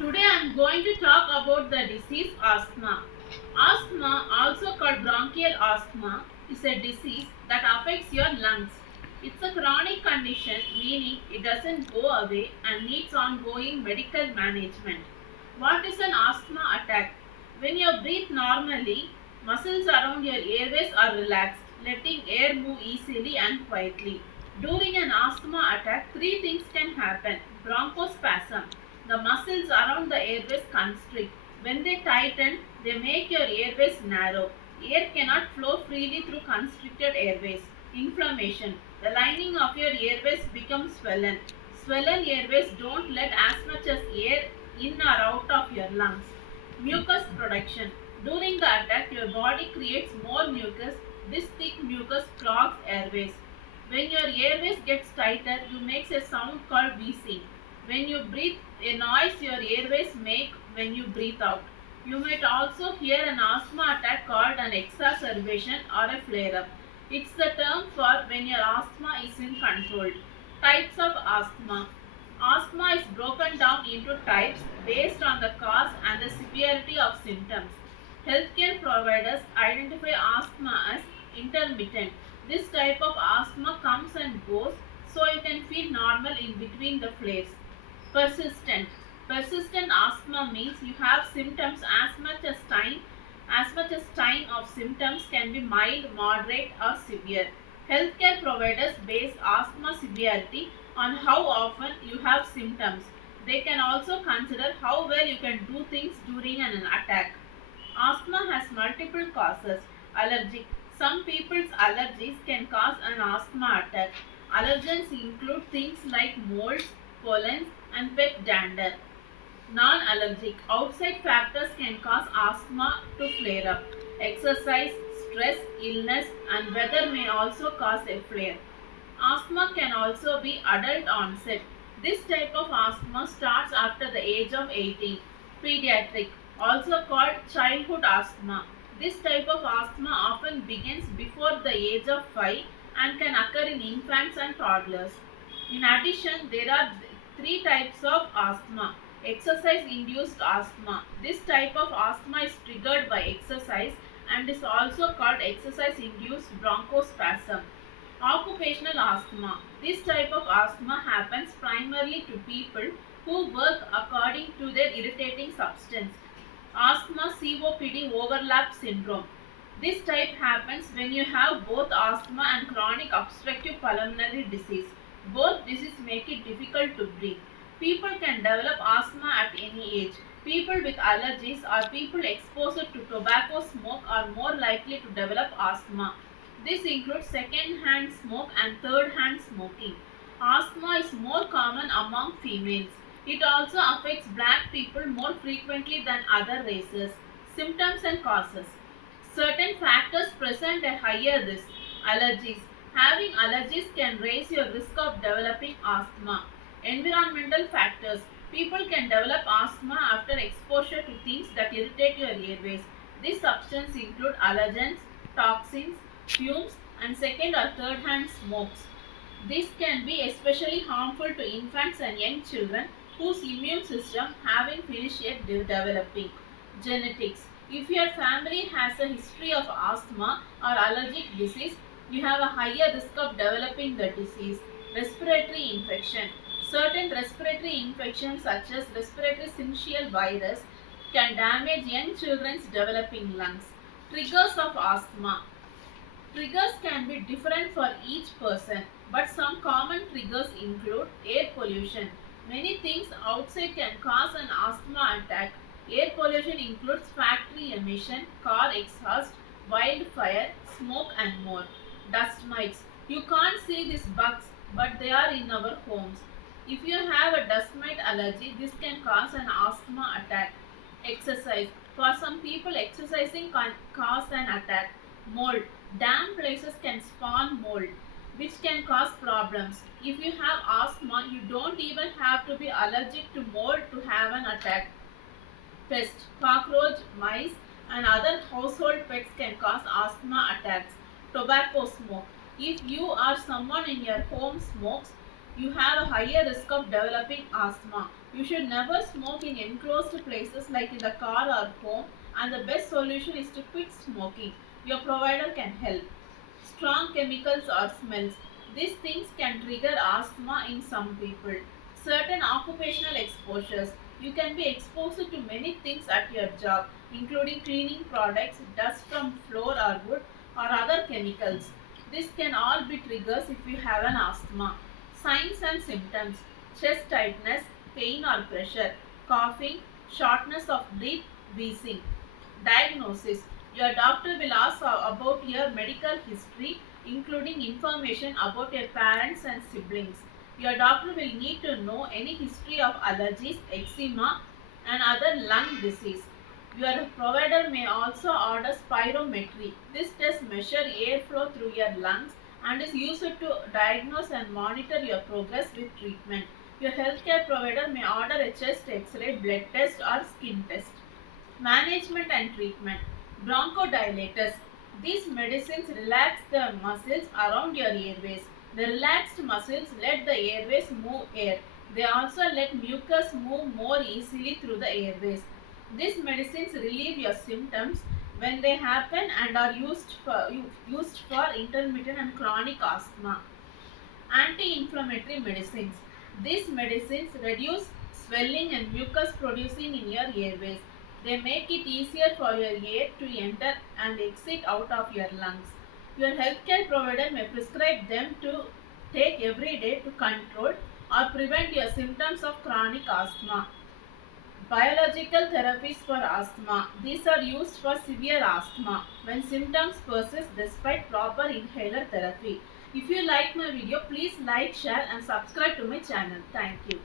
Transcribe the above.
Today I am going to talk about the disease asthma. Asthma, also called bronchial asthma, is a disease that affects your lungs. It's a chronic condition, meaning it doesn't go away and needs ongoing medical management. What is an asthma attack? When you breathe normally, muscles around your airways are relaxed, letting air move easily and quietly. During an asthma attack, three things can happen. Bronchospasm. The muscles around the airways constrict. When they tighten, they make your airways narrow. Air cannot flow freely through constricted airways. Inflammation. The lining of your airways becomes swollen. Swollen airways don't let as much as air in or out of your lungs. Mucus production. During the attack, your body creates more mucus. This thick mucus clogs airways. When your airways gets tighter, you make a sound called wheezing. When you breathe, a noise your airways make when you breathe out. You might also hear an asthma attack called an exacerbation or a flare-up. It's the term for when your asthma is in control. Types of asthma. Asthma is broken down into types based on the cause and the severity of symptoms. Healthcare providers identify asthma as intermittent. This type of asthma comes and goes, so you can feel normal in between the flares. Persistent. Persistent asthma means you have symptoms as much as time of symptoms can be mild, moderate or severe. Healthcare providers base asthma severity on how often you have symptoms. They can also consider how well you can do things during an attack. Asthma has multiple causes. Allergic. Some people's allergies can cause an asthma attack. Allergens include things like molds, pollens, and pet dander. Non-allergic. Outside factors can cause asthma to flare up. Exercise, stress, illness, and weather may also cause a flare. Asthma can also be adult onset. This type of asthma starts after the age of 18. Pediatric, also called childhood asthma. This type of asthma often begins before the age of 5 and can occur in infants and toddlers. In addition, there are three types of asthma. Exercise induced asthma. This type of asthma is triggered by exercise and is also called exercise induced bronchospasm. Occupational asthma. This type of asthma happens primarily to people who work according to their irritating substance. Asthma COPD overlap syndrome. This type happens when you have both asthma and chronic obstructive pulmonary disease. Both diseases make it difficult to breathe. People can develop asthma at any age. People with allergies or people exposed to tobacco smoke are more likely to develop asthma. This includes second-hand smoke and third-hand smoking. Asthma is more common among females. It also affects black people more frequently than other races. Symptoms and causes. Certain factors present a higher risk. Allergies. Having allergies can raise your risk of developing asthma. Environmental factors. People can develop asthma after exposure to things that irritate your airways. These substances include allergens, toxins, fumes, and second or third hand smokes. This can be especially harmful to infants and young children whose immune system haven't finished yet developing. Genetics. If your family has a history of asthma or allergic disease, you have a higher risk of developing the disease. Respiratory infection. Certain respiratory infections such as respiratory syncytial virus can damage young children's developing lungs. Triggers of asthma. Triggers can be different for each person, but some common triggers include air pollution. Many things outside can cause an asthma attack. Air pollution includes factory emission, car exhaust, wildfire, smoke, and more. Dust mites. You can't see these bugs, but they are in our homes. If you have a dust mite allergy, this can cause an asthma attack. Exercise. For some people, exercising can cause an attack. Mold. Damp places can spawn mold, which can cause problems. If you have asthma, you don't even have to be allergic to mold to have an attack. Pest, cockroach, mice, and other household pets can cause asthma attacks. Tobacco smoke. If you or someone in your home smokes, you have a higher risk of developing asthma. You should never smoke in enclosed places like in the car or home, and the best solution is to quit smoking. Your provider can help. Strong chemicals or smells. These things can trigger asthma in some people. Certain occupational exposures. You can be exposed to many things at your job, including cleaning products, dust from floor or wood, or other chemicals. This can all be triggers if you have an asthma. Signs and symptoms: chest tightness, pain or pressure, coughing, shortness of breath, wheezing. Diagnosis: your doctor will ask about your medical history, including information about your parents and siblings. Your doctor will need to know any history of allergies, eczema, and other lung disease. Your provider may also order spirometry. This test measures airflow through your lungs and is used to diagnose and monitor your progress with treatment. Your healthcare provider may order a chest x-ray, blood test, or skin test. Management and treatment. Bronchodilators. These medicines relax the muscles around your airways. The relaxed muscles let the airways move air. They also let mucus move more easily through the airways. These medicines relieve your symptoms when they happen and are used for intermittent and chronic asthma. Anti-inflammatory medicines. These medicines reduce swelling and mucus producing in your airways. They make it easier for your air to enter and exit out of your lungs. Your healthcare provider may prescribe them to take every day to control or prevent your symptoms of chronic asthma. Biological therapies for asthma. These are used for severe asthma when symptoms persist despite proper inhaler therapy. If you like my video, please like, share and subscribe to my channel. Thank you.